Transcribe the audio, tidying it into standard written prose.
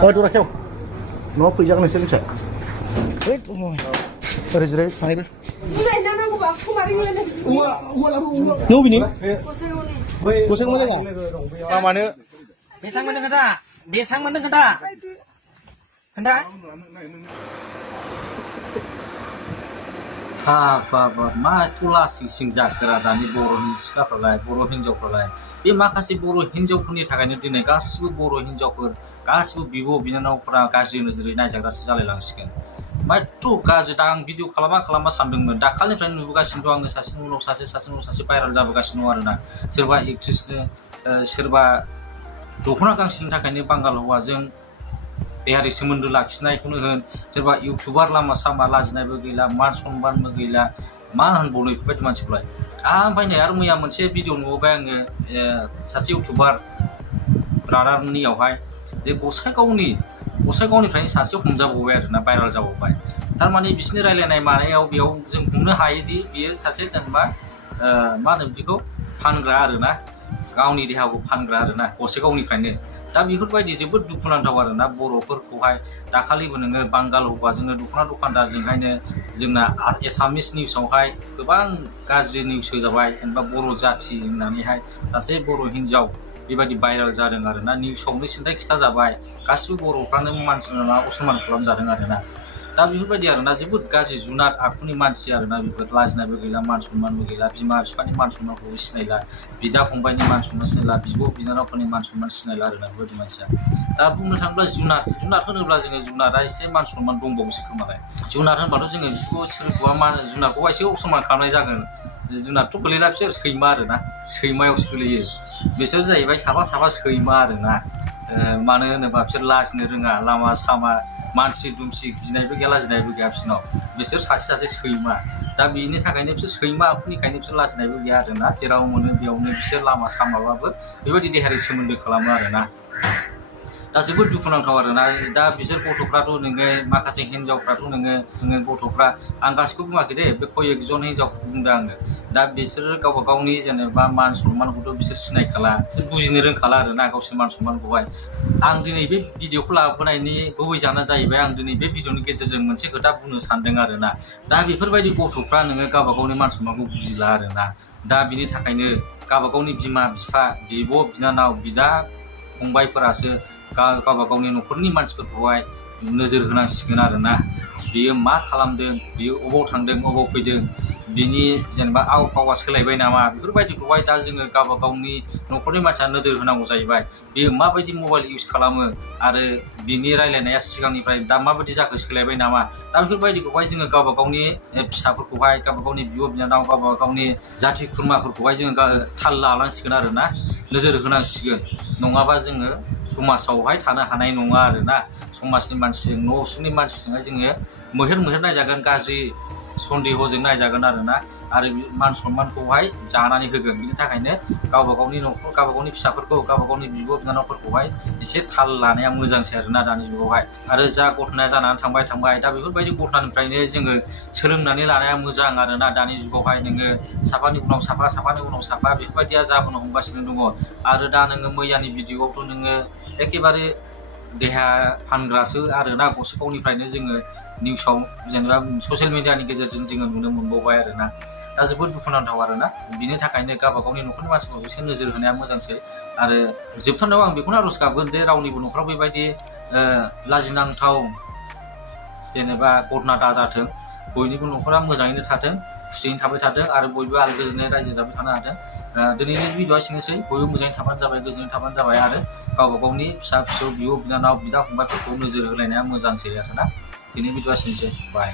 tôi ra kêu nó phải răng này xem sẻ hết rồi rồi phải đấy nấu gì cô sang mana nggak mana Besang mana kata? Besang mana kata? Kata? मा तुला सिं जाग्रा दानि बर' सिख्लाफ्रालाय बर' हिन्जावफ्रालाय बे माखासे बर' हिन्जावफोरनि थाखायनो दिनै गासिबो बर' हिन्जावफोर गासिबो बिब' बिनानावफोरा गाज्रि नोजोरै नायजाग्रासो जालायलांसिगोन माथ्र' गाज्रि दा आं भिडिअ खालामा सानदोंमोन दाखालिनिफ्राय नुबोगासिनो दं आङो सासेनि उनाव सासे भाइराल जाबोगासिनो दं आरोना सोरबा एक्ट्रेसनो सोरबा दख'ना गांसेनि थाखायनो बांगाल हौवाजों देहायारि सोमोन्दो लाखिनायखौनो होन सोरबा इउटुबार लामा सामा लाजिनायबो गैला मान सनमानबो गैला मा होनबावनो बेफोरबायदि मानसिखौलाय ओमफ्राय नै आरो मैया मोनसे भिडिअ नुबाय आङो सासे इउटुबार ब्रादारनियावहाय जे गसाइगावनिफ्रायनो सासे हमजाबावबाय आरोना भाइराल जाबावबाय थारमाने बिसोरनि रायलायनाय मानायाव बेयाव जों हमनो हायोदि बियो सासे जेनेबा मा होनो बिदिखौ फानग्रा आरोना गावनि देहाखौ फानग्रा आरोना गसाइगावनिफ्रायनो दा बेफोरबायदि जोबोद दुखुनांथाव आरोना बर'फोरखौहाय दाखालिबो नोङो बांगाल हौवाजोंनो दख'ना दखानदारजोंहायनो जोंना एसामिस निउसावहाय गोबां गाज्रि निउस होजाबाय जेनेबा बर' जाथि होननानैहाय सासे बर' हिन्जाव बेबायदि भाइराल जादों आरोना निउसावनो सिन्थाय खिथाजाबाय गासिबो बर'फ्रानो असमान खालामजादों आरोना दा बेफोरबायदि आरोना जोबोद गाज्रि जुनार आखुनि मानसि आरोना बेफोर लाजिनायबो गैला मान सनमानबो गैला बिमा बिफानि मान सनमानखौ सिनायला बिदा फंबायनि मान सनमान सिनायला बिब' बिनानावफोरनि मान सनमान सिनायला आरोना बेबायदि मानसिया दा बुंनो थाङोब्ला जुनार होनोब्ला जोङो जुनारा एसे मान सनमान दंबावोसो खोमालाय जुनार होनबाथ' जोङो बिसोरखौ सोरखौबा जुनारखौबा एसे असमान खालामनाय जागोन जुनारथ' गोलैला बिसोर सैमा आरोना सैमायावसो गोलैयो बिसोर जाहैबाय साफा सैमा आरोना मानो होनोबा बिसोर लाजिनो रोङा लामा सामा मानसि दुमसि गिनायबो गैया लाजिनायबो गैया बिसोर सासे सैमा दा बेनि थाखायनो बिसोर सैमा आखुनिखायनो बिसोर लाजिनायबो गैया आरोना जेराव मोनो बेयावनो बिसोर लामा सामाबाबो बेबायदि देहायारि सोमोन्दो खालामो आरोना दा जोबोद दुखुनांथाव आरोना दा बिसोर गथ'फ्राथ' नोङो माखासे हिन्जावफ्राथ' नोङो गथ'फ्रा आं गासिखौबो बुङाखै दे बे कय एकजन हिन्जावखौ बुंदों आङो दा बिसोरो गावबा गावनि जेनेबा मान सनमानखौथ' बिसोर सिनायखाला बुजिनो रोंखाला आरोना गावसोर मान सनमानखौहाय आं दिनै बे भिडिअखौ लाबोनायनि गुबै जाहोना जाहैबाय आं दिनै बे भिडिअनि गेजेरजों मोनसे खोथा बुंनो सानदों आरोना दा बेफोरबायदि गथ'फ्रा नोङो गावबा गावनि मान सनमानखौ बुजिला आरोना दा बिनि थाखायनो गावबा गावनि बिमा बिफा बिब' बिनानाव बिदा फंबायफोरासो गावबा गावनि न'खरनि मानसिफोरखौहाय नोजोर होनांसिगोन आरोना बियो मा खालामदों बियो अबाव थांदों अबाव फैदों बिनि जेनेबा आव फावा सोलायबाय नामा बेफोरबायदिखौहाय दा जोङो गावबा गावनि न'खरनि मानसिया नोजोर होनांगौ जाहैबाय बियो माबायदि मबाइल इउज खालामो आरो बिनि रायलायनाया सिगांनिफ्राय दा माबायदि जाखो सोलायबाय नामा दा बेफोरबायदिखौहाय जोङो गावबा गावनि फिसाफोरखौहाय गावबा गावनि बिब' बिनानाव गावबा गावनि जाथि खुरमाफोरखौहाय जोङो थाल लानांसिगोन आरोना नोजोर होनांसिगोन नङाबा जोङो समाजावहाय थानो हानाय नङा आरोना समाजनि मानसिजों न' उसुंनि मानसिजोंहाय जोङो मोहेर नायजागोन गाज्रि सन्देहजों नायजागोन आरोना आरो मान सनमानखौहाय जानानै होगोन बिनि थाखायनो गावबा गावनि न'खर गावबा गावनि फिसाफोरखौ गावबा गावनि बिब' बिनानावफोरखौहाय एसे थाल लानाया मोजांसै आरोना दानि जुगावहाय आरो जा घटनाया जानानै थांबाय दा बेफोरबायदि घटनानिफ्रायनो जोङो सोलोंनानै लानाया मोजां आरोना दानि जुगावहाय नोङो साफानि उनाव साफा बेफोरबायदिया जाबोनो हमगासिनो दङ आरो दा नोङो मैयानि भिडिअआवथ' नोङो एखेबारे देहा फानग्रासो आरोना गसाइगावनिफ्रायनो जोङो निउसाव जेनेबा ससियेल मिडियानि गेजेरजों जोङो नुनो मोनबावबाय आरोना दा जोबोद दुखुनांथाव आरोना बिनि थाखायनो गावबा गावनि न'खरनि मानसिफोरखौ एसे नोजोर होनाया मोजांसै आरो जोबथारनायाव आं बेखौनो आर'ज गाबगोन जे रावनिबो न'खराव बेबायदि लाजिनांथाव जेनेबा घटना दाजाथों बयनिबो न'खरा मोजाङैनो थाथों खुसियैनो थाबाय थाथों आरो बयबो आलो गोजोनै रायजो जाबाय थानो हाथों दिनैनि भिडिअआ एसेनोसै बयबो मोजाङै थाबानो जाबाय गोजोनै थाबानो जाबाय आरो गावबा गावनि फिसा फिसौ बिब' बिनानाव बिदा फंबायफोरखौ नोजोर होलायनाया मोजांसै आरोना दिनैनि भिडिअआ एसेनोसै बाय